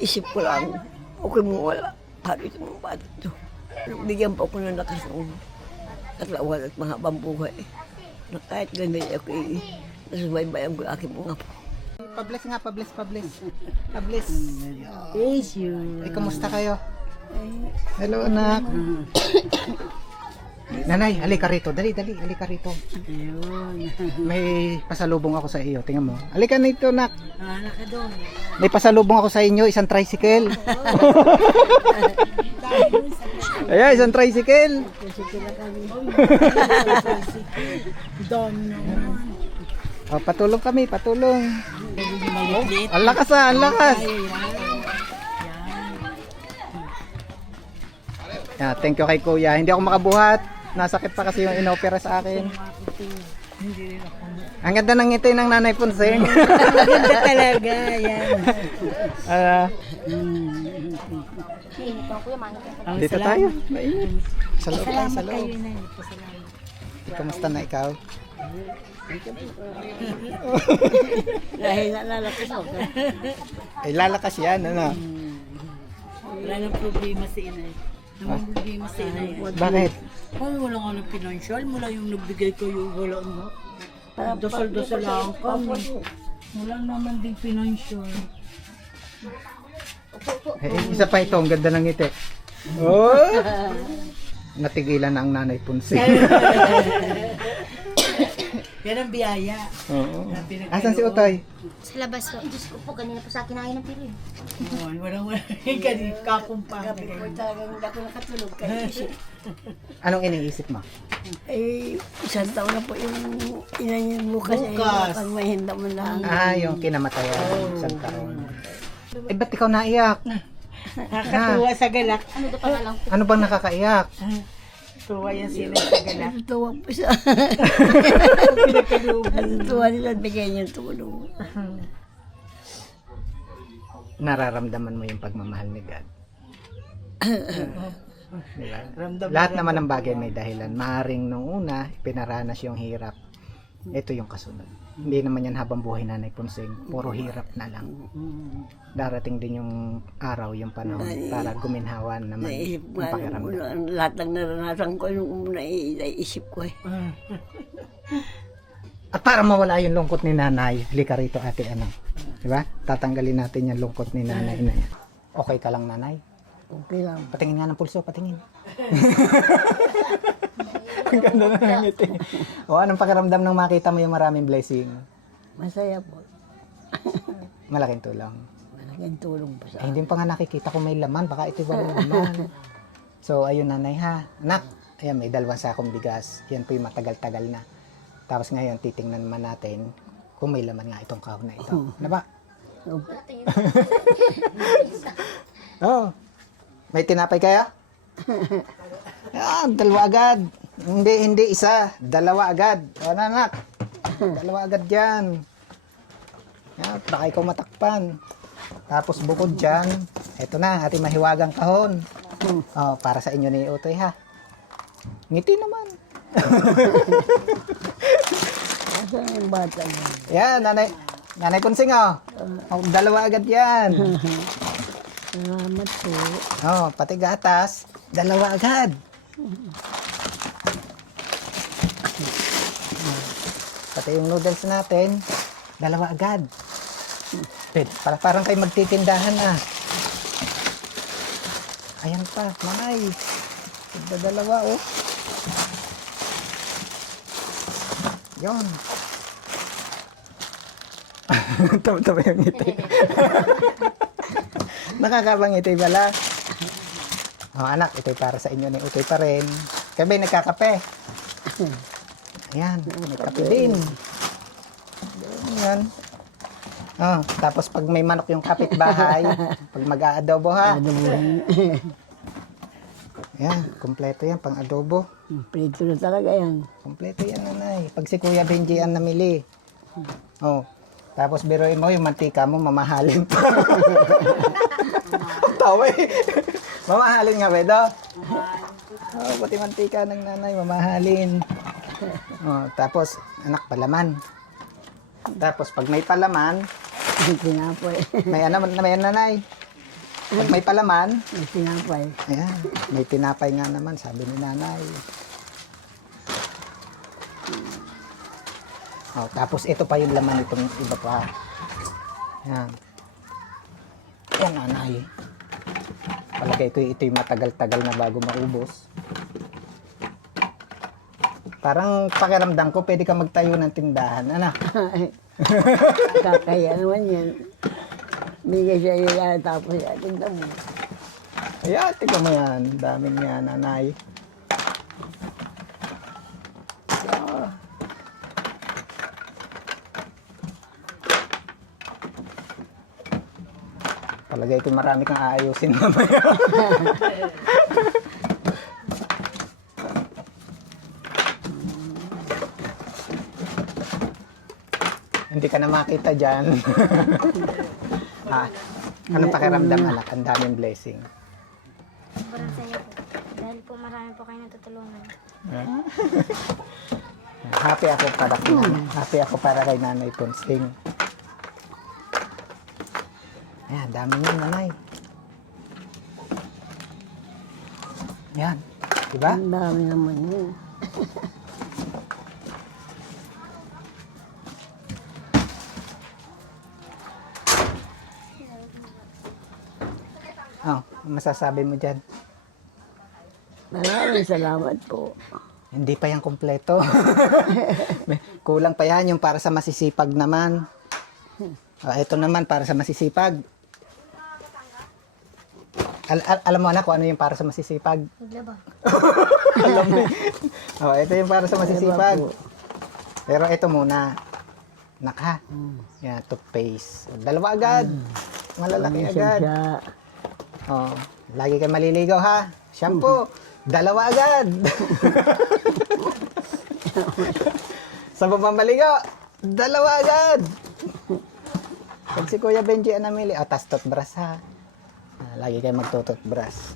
Isip ko lang, okay mo wala. Para ito mga bata ito. Bigyan pa ako ng lakas ng katlawan at mahabang buhay. Na kahit ganyan ako nasubaybayan ko aking mga po. Pabless nga, pabless. Pabless. Yes, you. Ay, kumusta kayo? Hello, anak. Nanay, halika rito. Dali, halika rito. May pasalubong ako sa iyo. Tingnan mo. Halika nito, nak. Halika doon. May pasalubong ako sa inyo, isang tricycle. Ayan, isang tricycle. Oh, patulong kami, patulong. Oh, ang lakas ah, ang lakas. Yeah, thank you kay Kuya. Hindi ako makabuhat. Nasakit pa kasi yung inopera sa akin. Ang ganda ng ngiti ng Nanay Punsing. Maganda talaga, yan. Dito tayo. Mainit. Sa loob tayo, sa loob. Kamusta na ikaw? Dahil nalalakas ako. Ay, lalakas yan, ano? Wala nang problema si inay. Walang problema si inay. Bakit? Ay, wala nga ng financial. Mula yung nagbigay ko yung wala nga. Dasal-dasal lang kami. Wala naman din financial. Isa pa ito, ang ganda ng ngiti. Oh! Natigilan na ang Nanay Punsing. Yan ang biyaya. Oo. Asan si Utoy? Sa labas po. Diyos ko po, kanina pa sa akin ayaw ng pili. Walang ganit. Kapong pa. Gabi po talagang hindi ako nakatulog. Anong iniisip mo? Eh, isang taon na po yung inanyan bukas. Bukas. Pag may hinda mo lang. Ah, yung kinamatayan. Isang taon. Eh, ba't ikaw naiyak? Nakakatuwa sa galak. Ano daw pa lang po? Ano bang nakakaiyak? Tuwa yan sila sa galak. Tuwa po siya. Tuwa nila at bigay niya tulong. Nararamdaman mo yung pagmamahal ni God. Diba? Lahat naman ng bagay may dahilan. Maaring nung una, pinaranas yung hirap. Ito yung kasunod. Hindi naman yan habang buhay Nanay Punsing. Puro hirap na lang. Darating din yung araw, yung panahon para guminhawan naman Naisip ko, ang pakiramdam. lahat ng naranasan ko nung naisip ko eh. At para mawala yung lungkot ni Nanay, halika rito ate, ano? Diba? Tatanggalin natin yung lungkot ni Nanay na yan. Okay ka lang, Nanay? Okay lang. Patingin nga ng pulso, patingin. Ang ganda na ng ngiti. O, anong pakiramdam nang makita mo yung maraming blessing? Masaya po. Malaking tulong. Malaking tulong po sa Hindi pa nga nakikita kung may laman, baka ito walang laman. So, ayun Nanay ha. Anak, ayan, may 2 sakong bigas. Yan po yung matagal-tagal na. Tapos ngayon, titingnan naman natin kung may laman nga itong kahon na ito. Ano ba? Oh. May tinapay kaya? Yan, 2 agad. Hindi isa. 2 agad. O na, anak. 2 agad yan. Yan, baka ikaw matakpan. Tapos bukod dyan, ito na, ating mahiwagang kahon. Oh, para sa inyo ni Utoy ha. Ngiti naman. Asan yung bata niya? Yan, Nanay Punsing oh. Oh, 2 agad yan. Salamat po. Oh, pati gatas, 2 agad. Pati yung noodles natin, 2 agad. Parang kayo magtitindahan ah. Ayan pa, Nanay. 2 oh. Yon. Tama-tama yung ngiti. Nakakabangiti pala. Oh, anak, ito'y para sa inyo ni Utoy pa rin. Kabe, nagkakape. Ayan, may kape din. Ayan. Oh, tapos pag may manok yung kapitbahay, pag mag-aadobo ha. Ayan, kompleto yan, pang adobo. Prito na talaga yan. Kompleto yan, Nanay. Pag si Kuya Benji ang namili. Oh, tapos biruin mo yung mantika mo, mamahalin pa. Tawa eh. Mamahalin nga, Bedo? Oh, pati mantika ng Nanay, mamahalin. Oh, tapos, anak, palaman. Tapos, pag may palaman, May tinapay. May nanay. Pag may palaman, May tinapay. ayan, may tinapay nga naman, sabi ni nanay. Oh, tapos ito pa yung laman itong iba pa. Ayan. Ayan, nanay. Palagay ko ito'y matagal-tagal na bago maubos. Parang pakiramdam ko, pwede ka magtayo ng tindahan. Ano? Kakaya naman yan. Bigay siya yan, tapos tingnan mo. Ayan, tingnan mo yan. Daming yan, nanay. Palagay ko marami kang aayusin mamaya. Hindi ka na makita dyan. Anong pakiramdam, anak? Ang daming blessing. Sobrang saya po. Dahil po marami po kayo natutulungan. Happy ako para kay nanay. Happy ako para kay Nanay Ponsing. Ayan, dami niyan, nanay. Yan. Diba? Ang dami naman yun. Oh, masasabi mo dyan? Maraming salamat po. Hindi pa yan kompleto. Kulang pa yan yung para sa masisipag naman. Ito naman para sa masisipag. Alam mo anak kung ano yung para sa masisipag? Maglaba. Alam mo. Ito yung para sa masisipag. Pero ito muna. Naka. Yan, toothpaste. Dalawa agad. Malalaki agad. Lagi kayo maliligaw ha. Shampoo. Dalawa agad. Sa maligo. Dalawa agad. Pag si Kuya Benji ang namili, tas toothbrush ha. Lagi kayo magtututbrush.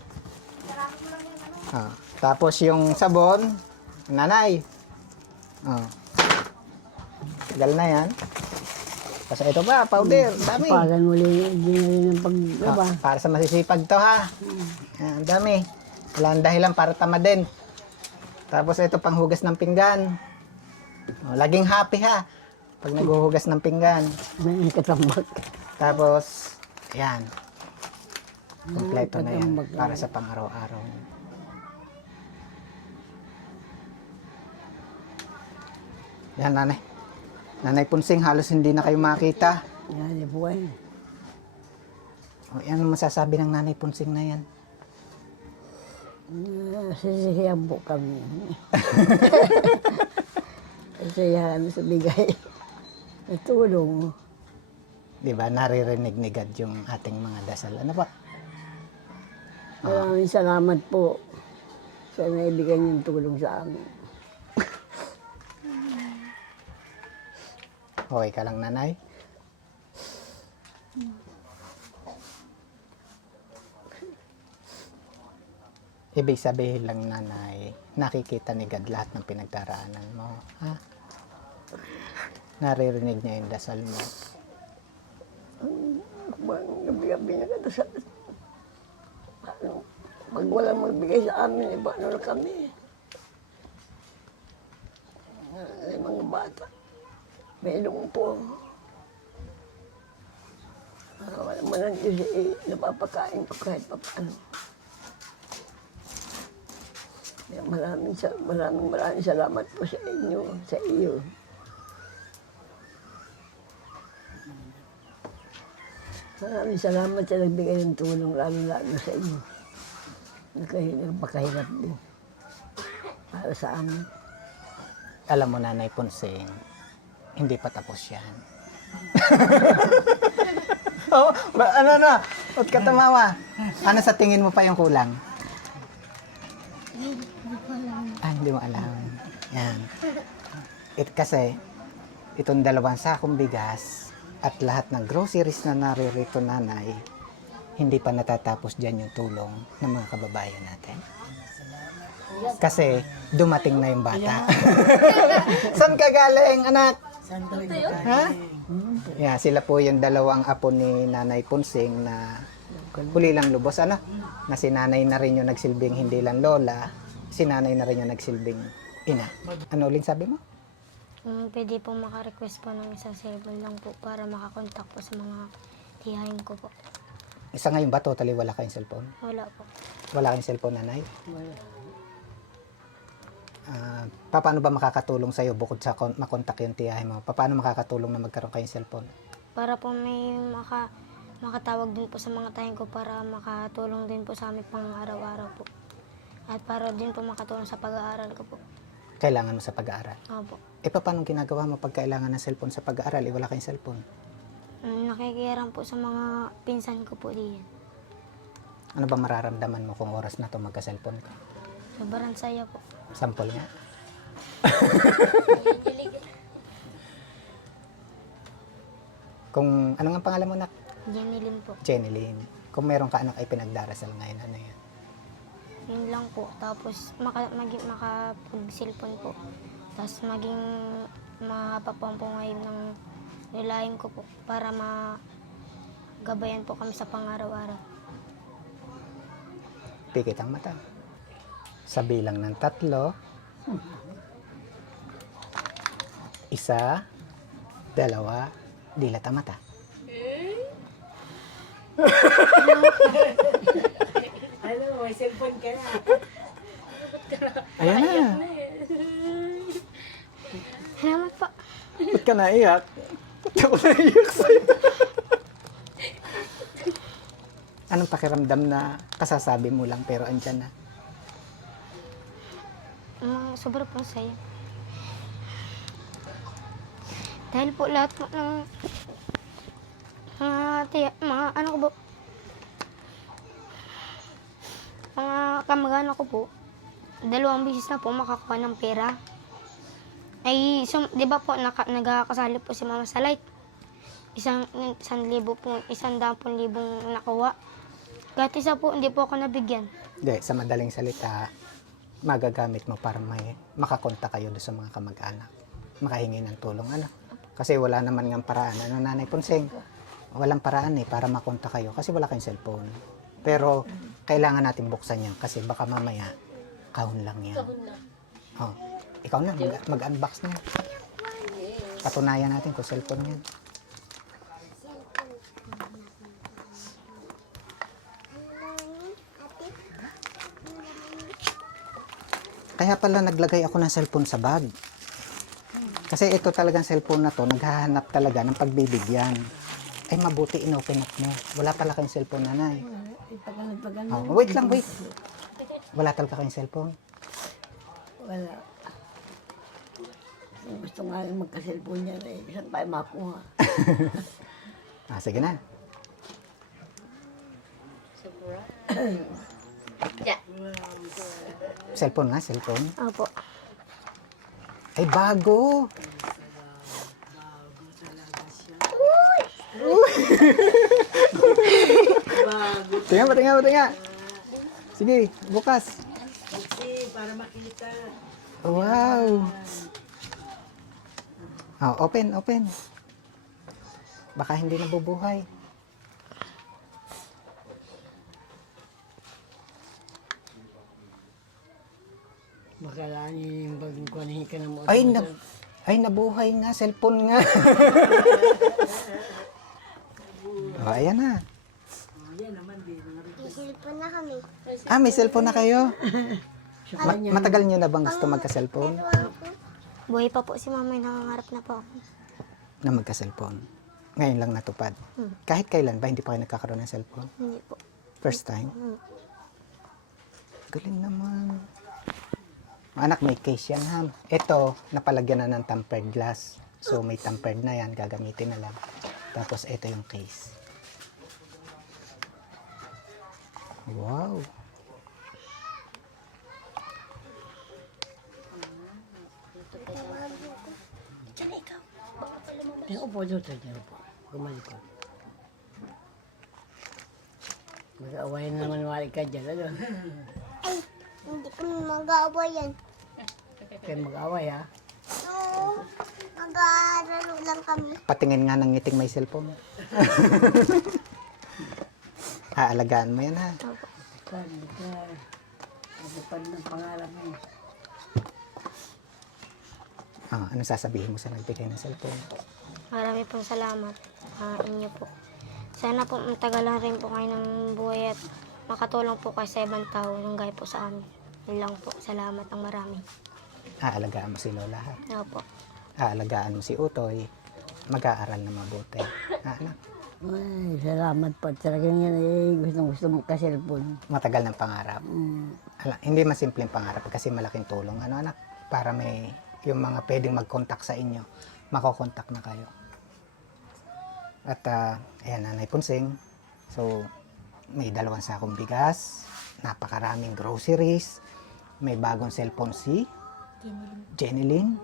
Tapos yung sabon, nanay. Tagal na yan. Tapos ito pa, powder, dami. Pagan muli yung paglaba. Para sa masisipag to ha. Ang dami. Walang dahilan para tamadin. Tapos ito pang hugas ng pinggan. Laging happy ha. Pag naghuhugas ng pinggan. May katambak. Tapos, ayan. Kompleto na yan para sa pang-araw-araw. Yan, nanay. Nanay Ponsing, halos hindi na kayo makita. Yan yung buhay. Yan ang masasabi ng Nanay Ponsing na yan. Sisiyan po kami. Sisiyan sa bigay. Natulong. Diba, naririnig ni God yung ating mga dasal. Ano ba? Maraming salamat po sa naibigay niyong tulong sa amin. Okay ka lang, nanay? Ibig sabihin lang, nanay, nakikita ni God lahat ng pinagdaraanan mo. Ha? Naririnig niya yung dasal mo. Gabi-gabi na ka sa... Pag walang magbigay sa amin, paano na kami? Ay, mga bata. May ilong po. Wala man ang Diyos napapakain ko kahit pa paano. Maraming salamat po sa inyo, sa iyo. Maraming salamat sa nagbigay ng tulong, lalo-lalo sa inyo. Nagpakahirap din para sa amin. Alam mo, Nanay Ponsing, hindi pa tapos yan. Ano na? Ba't ka tumawa? Ano sa tingin mo pa yung kulang? Hindi mo alam. Yan. Kasi, itong 2 sakong bigas at lahat ng groceries na naririto, nanay, hindi pa natatapos dyan yung tulong ng mga kababayan natin. Kasi, dumating na yung bata. Saan ka galing, anak? Ha? Yeah, sila po yung dalawang apo ni Nanay Punsing na huli lang lubos. Ano? Na si nanay na rin yung nagsilbing hindi lang lola, si nanay na rin yung nagsilbing ina. Ano uling sabi mo? Pwede po maka-request po ng isang cellphone lang po para makakontak po sa mga tiyahin ko po. Isa ngayon ba totally wala kayong cellphone? Wala po. Wala kayong cellphone, nanay? Paano ba makakatulong sa'yo bukod sa makontak yung tiyahin mo? Paano makakatulong na magkaroon kayong cellphone? Para po may makatawag din po sa mga tiyahin ko para makatulong din po sa amin pang araw-araw po. At para din po makatulong sa pag-aaral ko po. Kailangan mo sa pag-aaral. Opo. Paano ginagawa mo pag kailangan ng cellphone sa pag-aaral? Wala kayong cellphone. Nakikiram po sa mga pinsan ko po diyan. Ano ba mararamdaman mo kung oras na to magka-cellphone ka? Sobrang saya po. Sample nga. Kung, ano nga pangalan mo na? Jenny Lynn po. Jenny Lynn. Kung meron ka anak ay pinagdarasal ngayon, ano yan? Yun lang po. Tapos makapag-cellphone po. Tapos maging mapapampo ngayon ng nilayan ko po para magabayan po kami sa pang-araw-araw. Pikit ang mata. Sa bilang ng 3, 1, 2, dilat ang mata. Ano, may cellphone ka na. Ayan na. Salamat po. Ba't ka naiyak? Ba't ako naiyak sa'yo? Anong pakiramdam na kasasabi mo lang pero andyan na? Sobrang pong saya. Dahil po lahat po ng mga ano ko po, mga kamag-anak ko po, 2 beses na po makakuha ng pera. Ay, di ba po, nagkakasali po si Mama sa light. 1,000 po, 110,000 nakuha. Kahit isa po, hindi po ako nabigyan. Hindi, sa madaling salita, magagamit mo para may makakonta kayo doon sa mga kamag-anak. Makahingi ng tulong, ano? Kasi wala naman ng paraan. Ano, Nanay Punsing? Walang paraan para makonta kayo kasi wala kayong cellphone. Pero, kailangan natin buksan yan kasi baka mamaya, kahon lang yan. Oh, ikaw na, mag-unbox na. Patunayan natin kung cellphone yan. Kaya pala naglagay ako ng cellphone sa bag. Kasi ito talagang cellphone na to, naghahanap talaga ng pagbibigyan. Ay mabuti inopen up mo. Wala pala kayong cellphone, nanay. Oh, wait lang, wait. Wala talaga kayong cellphone. Wala. Gusto nga rin magka-cellphone niya eh. Saan tayo makuha? Sige na. Cellphone nga, cellphone. Opo. Ay, bago. Tingnan mo, tingnan mo, tingnan. Sige, bukas. Kasi, para makita. Wow. Oh, open, open. Baka hindi nabubuhay. Makalani yung bagong kuhanin ka ng mga Ay, nabuhay nga, cellphone nga. Ayan na. May cellphone na kami. May cellphone na kayo? Matagal nyo na bang gusto magka-cellphone? Buhay pa po si Mama, nangangarap na po ako. Na magka-cellphone? Ngayon lang natupad. Kahit kailan ba, hindi pa kayo nagkakaroon ng cellphone? Hindi po. First time? Galing naman. Anak, may case yan, ha? Ito, napalagyan na ng tempered glass. So, may tempered na yan, gagamitin na lang. Tapos, ito yung case. Wow. upo doon tayo po. Kumalikot. Mag-away na naman wali ka dyan, ano? Ay, hindi kami mag-aaway yan. Kaya mag-away, ha? No, Naglalaro lang kami. Patingin nga ng ngiting may cellphone. Aalagaan mo yan ha. Ano pa ng pangarap mo? Ano sasabihin mo sa nagbigay ng cellphone? Marami pong salamat inyo po. Sana po matagalan rin po kayo ng buhay at makatulong po kayo sa ibang tao ng gaya po sa amin. Yun lang po. Salamat ng marami. Aalagaan mo si Lola ha. Opo. Aalagaan mo si Utoy. Mag-aaral na mabuti. Anak, Ay, salamat po. Talagang yan eh. Gusto mo ka-cellphone. matagal ng pangarap. Hindi masimpleng pangarap kasi malaking tulong. Ano anak? Para may yung mga pwedeng mag-contact sa inyo, makokontak na kayo. At ayan, Nanay Punsing. So, may 2 sakong bigas, napakaraming groceries, may bagong cellphone si Jenilyn.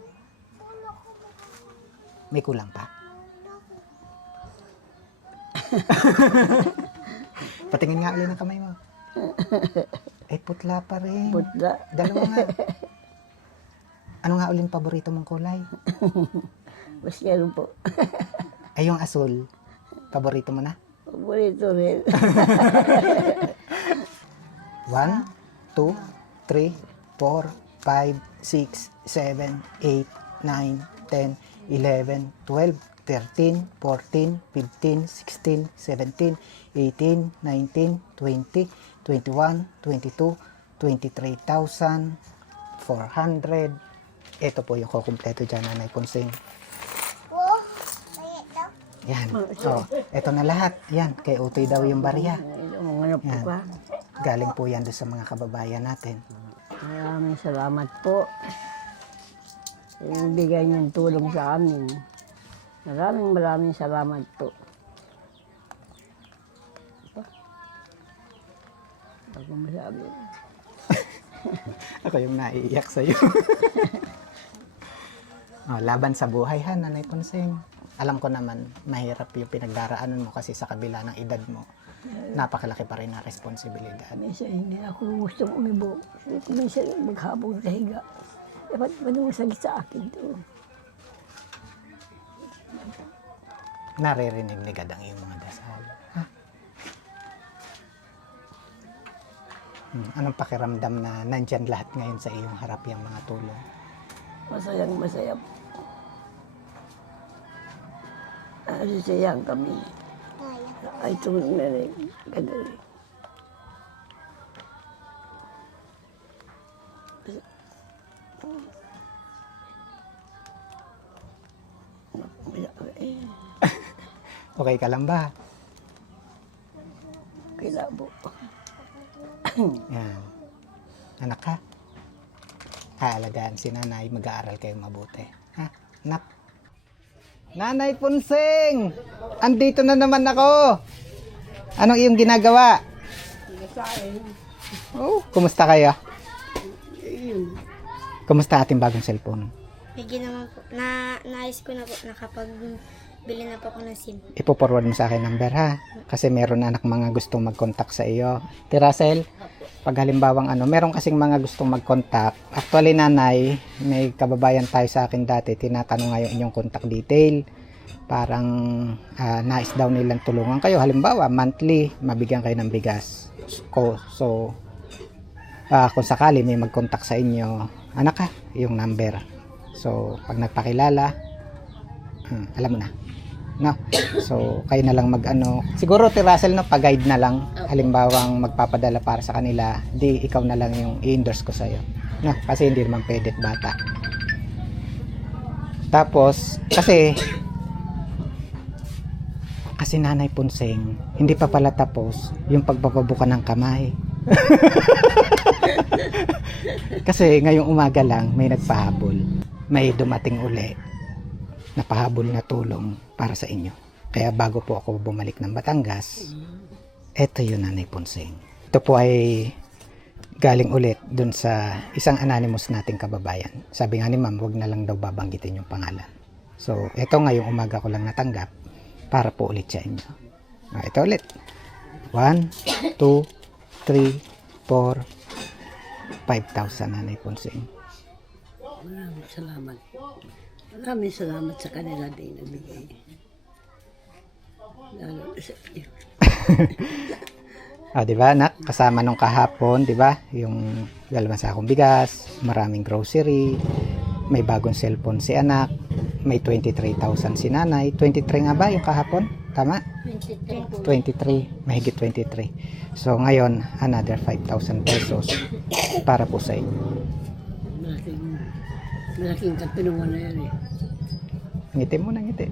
May kulang pa. Patingin nga ulit ng kamay mo. Eh, putla pa rin. Putla. 2 nga. Ano nga ulit paborito mong kulay? Mas ganun po. Ay, yung asul. Paborito mo na? Paborito rin. 1, 2, 3, 4, 5, 6, 7, 8, 9, 10, 11, 12, 13, 14, 15, 16, 17, 18, 19, 20, 21, 22, 23,400. Ito po yung kukumpleto dyan, Nanay Punsing. Wow, kaya daw. Yan. Oh, ito na lahat. Yan, kay Utoy daw yung barya. Ano po Yan. ba? Galing po yan doon sa mga kababayan natin. Maraming salamat po. Yung bigay niyong tulong sa amin. Maraming salamat po. Ako masabi. Ako yung naiiyak sa'yo. Laban sa buhay ha, Nanay Punsing. Alam ko naman, mahirap yung pinagdaraanan mo kasi sa kabila ng edad mo, napakalaki pa rin na responsibilidad. Minsan hindi na ako gustong umibo. Minsan maghabong sa higa. Dapat ba nung masagit sa akin to? Naririnig ni God ang iyong mga dasal. Ha? Anong pakiramdam na nandyan lahat ngayon sa iyong harap yung mga tulong? Masayang masaya. Sisayang kami. Ay tulong na rin. Kadali. Okay ka lang ba? Kilabo. Yan. Anak ka? Haalagaan si nanay, mag-aaral kayo mabuti. Ha? Anak? Nanay Punsing! Andito na naman ako! Anong iyong ginagawa? Oh, kumusta kayo? Kumusta ating bagong cellphone? Bigyan naman po. Naayos ko na po. Nakapagbili na po ako ng SIM. Ipo-forward mo sa akin number ha. Kasi meron na anak mga gustong mag-contact sa iyo. Tirasel, pag halimbawang meron kasing mga gustong mag-contact. Actually nanay, may kababayan tayo sa akin dati, tinatanong nga yung inyong contact detail. Parang nais daw nilang tulungan kayo. Halimbawa, monthly, mabigyan kayo ng bigas. So, kung sakali may mag-contact sa inyo, anak ka, yung number. So, pag nagpakilala, alam mo na. No? So, kayo na lang siguro Tirasel pag-guide na lang. Halimbawang magpapadala para sa kanila, di ikaw na lang yung i-endorse ko sa'yo. No? Kasi hindi naman pwede bata. Tapos, kasi Nanay Punsing, hindi pa pala tapos yung pagpapabuka ng kamay. Kasi ngayong umaga lang may nagpahabol. May dumating uli na pahabol na tulong para sa inyo. Kaya bago po ako bumalik ng Batangas, eto yun, Nanay Punsing. Ito po ay galing ulit dun sa isang anonymous nating kababayan. Sabi nga ni ma'am, wag na lang daw babanggitin yung pangalan. So, eto ngayong umaga ko lang natanggap para po ulit sa inyo. Ito ulit. 1, 2, 3, 4, 5,000, Nanay Punsing. Maraming salamat. Maraming salamat sa kanila din nagbigay. Lalo na sa inyo. Di ba, anak? Kasama nung kahapon, di ba? Yung 2 sakong bigas, maraming grocery, may bagong cellphone si anak, may 23,000 si nanay. 23 nga ba yung kahapon? Tama? 23. Mahigit 23. So, ngayon, another 5,000 pesos para po sa inyo. Malaking katulungan na yan eh. Ngiti mo na ngiti.